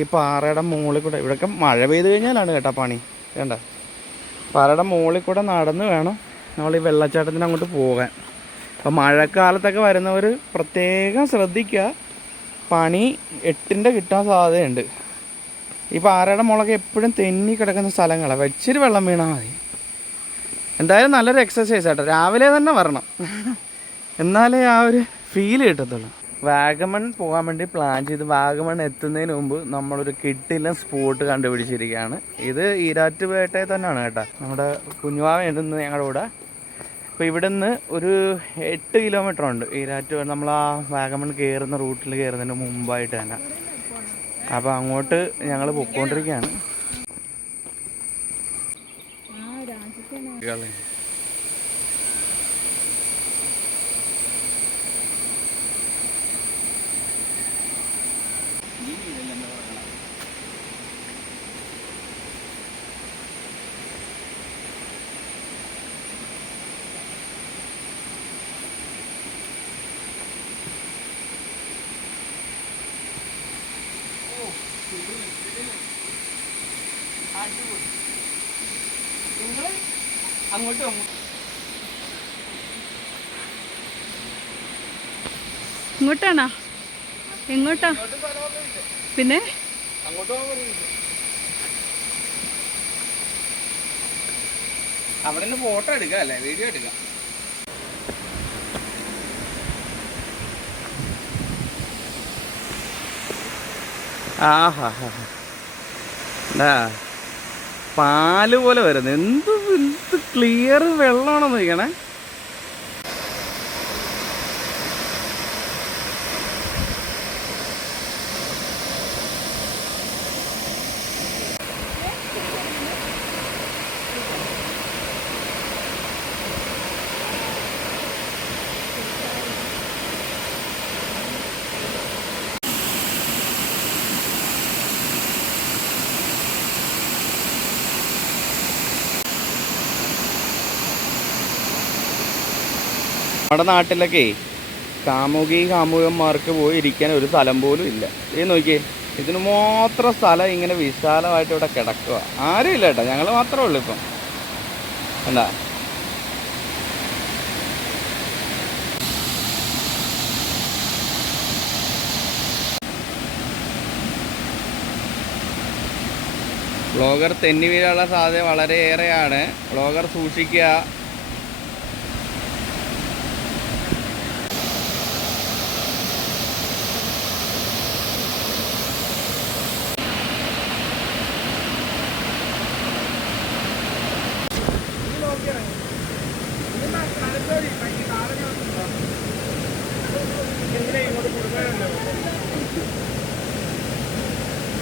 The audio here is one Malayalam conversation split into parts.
ഈ പാറയുടെ മുകളിൽ കൂടെ. ഇവിടെയൊക്കെ മഴ പെയ്ത് കഴിഞ്ഞാലാണ് കേട്ടോ പണി. വേണ്ട പാറയുടെ മുകളിൽ കൂടെ നടന്ന് വേണം നമ്മൾ ഈ വെള്ളച്ചാട്ടത്തിന് അങ്ങോട്ട് പോകാൻ. അപ്പോൾ മഴക്കാലത്തൊക്കെ വരുന്നവർ പ്രത്യേകം ശ്രദ്ധിക്കുക. പണി എട്ടിന്റെ കിട്ടാൻ സാധ്യതയുണ്ട്. ഈ പാറയുടെ മുളക് എപ്പോഴും തെന്നി കിടക്കുന്ന സ്ഥലങ്ങളാണ് വെച്ചിരി വെള്ളം വീണാൽ മതി. എന്തായാലും നല്ലൊരു എക്സസൈസ് ആട്ടോ. രാവിലെ തന്നെ വരണം. എന്നാലേ ആ ഒരു ഫീൽ കിട്ടത്തുള്ളൂ. വാഗമൺ പോകാൻ വേണ്ടി പ്ലാൻ ചെയ്ത് വാഗമൺ എത്തുന്നതിന് മുമ്പ് നമ്മളൊരു കിട്ടില്ല സ്പോട്ട് കണ്ടുപിടിച്ചിരിക്കുകയാണ്. ഇത് ഈരാറ്റുപേട്ടയിൽ തന്നെയാണ് കേട്ടോ. നമ്മുടെ കുഞ്ഞുവാവ ഉണ്ടെന്ന് ഞങ്ങളുടെ കൂടെ. അപ്പോൾ ഇവിടെ നിന്ന് ഒരു എട്ട് കിലോമീറ്റർ ഉണ്ട്. ഈരാറ്റ് നമ്മൾ ആ വാഗമൺ കയറുന്ന റൂട്ടിൽ കയറുന്നതിന് മുമ്പായിട്ട് തന്നെ. അപ്പോൾ അങ്ങോട്ട് ഞങ്ങൾ പൊയ്ക്കൊണ്ടിരിക്കുകയാണ് അങ്ങോട്ടും ഇങ്ങോട്ടാണോ? എങ്ങോട്ടാ പിന്നെ? അവിടെ നിന്ന് ഫോട്ടോ എടുക്കാം അല്ലേ? വീഡിയോ എടുക്കാം. ആഹാ. പാൽ പോലെ വരുന്നു. എന്ത് ക്ലിയർ വെള്ളമാണെന്ന് നോക്കണേ നമ്മുടെ നാട്ടിലൊക്കെ കാമുകി കാമുകന്മാർക്ക് പോയി ഇരിക്കാൻ ഒരു സ്ഥലം പോലും ഇല്ല. ഇത് നോക്കിയേ ഇതിന് മാത്രം സ്ഥലം ഇങ്ങനെ വിശാലമായിട്ട് ഇവിടെ കിടക്കുക. ആരും ഇല്ല കേട്ടോ ഞങ്ങൾ മാത്രമേ ഉള്ളൂ ഇപ്പം. എന്താ ബ്ലോഗർ തെന്നി വീഴാനുള്ള സാധ്യത വളരെയേറെയാണ്. ബ്ലോഗർ സൂക്ഷിക്കുക.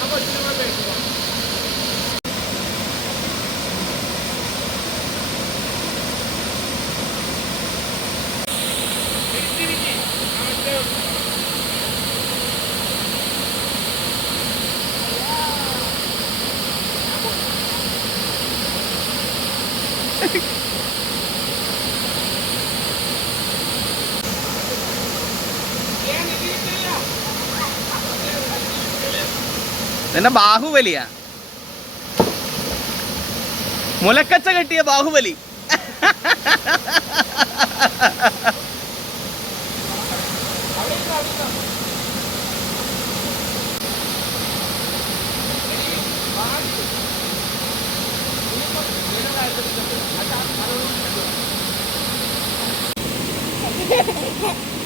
മുങ്ങുഞ്ചു എന്റെ ബാഹുബലിയാ മുലക്കച്ച കെട്ടിയ ബാഹുബലി Yeah.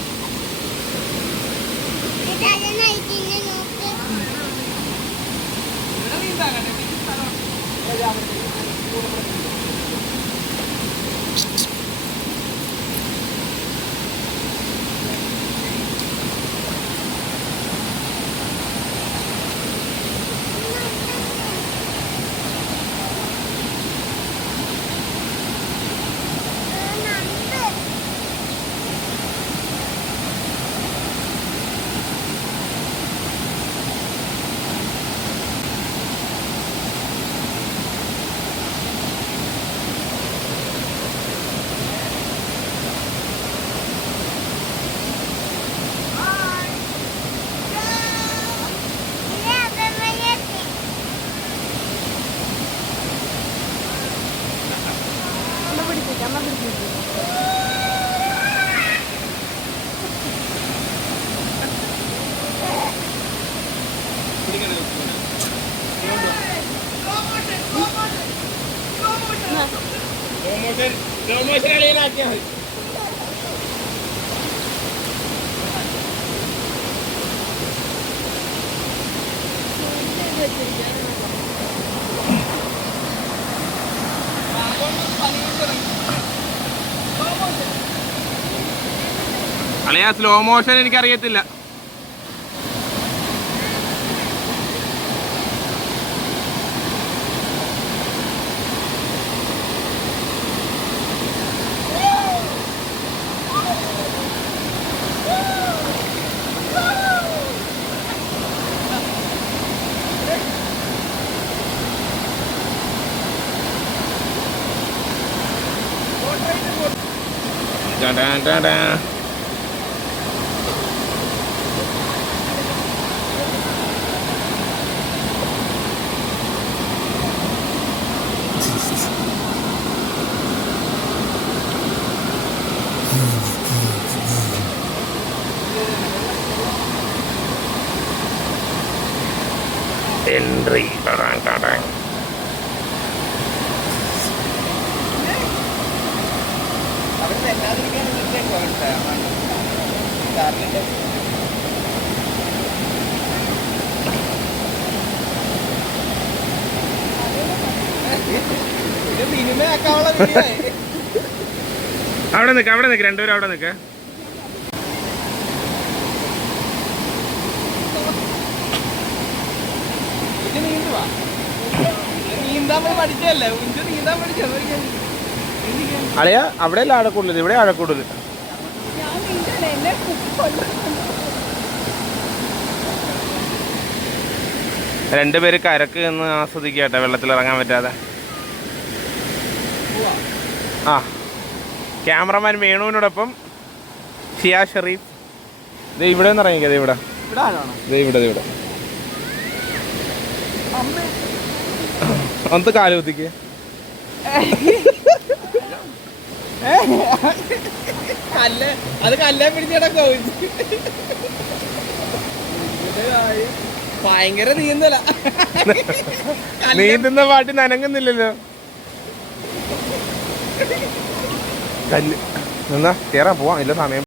അളിയാ സ്ലോ മോഷൻ എനിക്കറിയത്തില്ല. Henry. അവിടെ നിൽക്ക് അവിടെ നിൽക്ക് രണ്ടുപേരും അവിടെ നിൽക്ക് നീന്താൻ പോയി പഠിച്ചല്ലേ ഉഞ്ചു നീന്താൻ പഠിച്ചോ അളിയ അവിടെ ആഴക്കൂടുതൽ. ഇവിടെ ആഴക്കൂടുതൽ. രണ്ടുപേര് കരക്ക് നിന്ന് ആസ്വദിക്കട്ടെ വെള്ളത്തിൽ ഇറങ്ങാൻ പറ്റാതെ. ആ. ക്യാമറമാൻ വേണുവിനോടൊപ്പം ഷിയാ ഷെറീഫ്. ഇത് ഇവിടെ നിന്ന് ഇറങ്ങിക്കേ ദേ ഇവിടെ. ഇവിടെ ദേ ഇവിടെ ദേ ഇവിടെ. ഒന്ന് കാലുകുത്തിക്ക് അത് കല്ലേ കിടക്കും ഭയങ്കര നീന്തല. നീന്തുന്ന പാട്ടി നനങ്ങുന്നില്ലല്ലോ കല്ല്. എന്നാ കേറാൻ പോവാം ഇല്ല സമയം.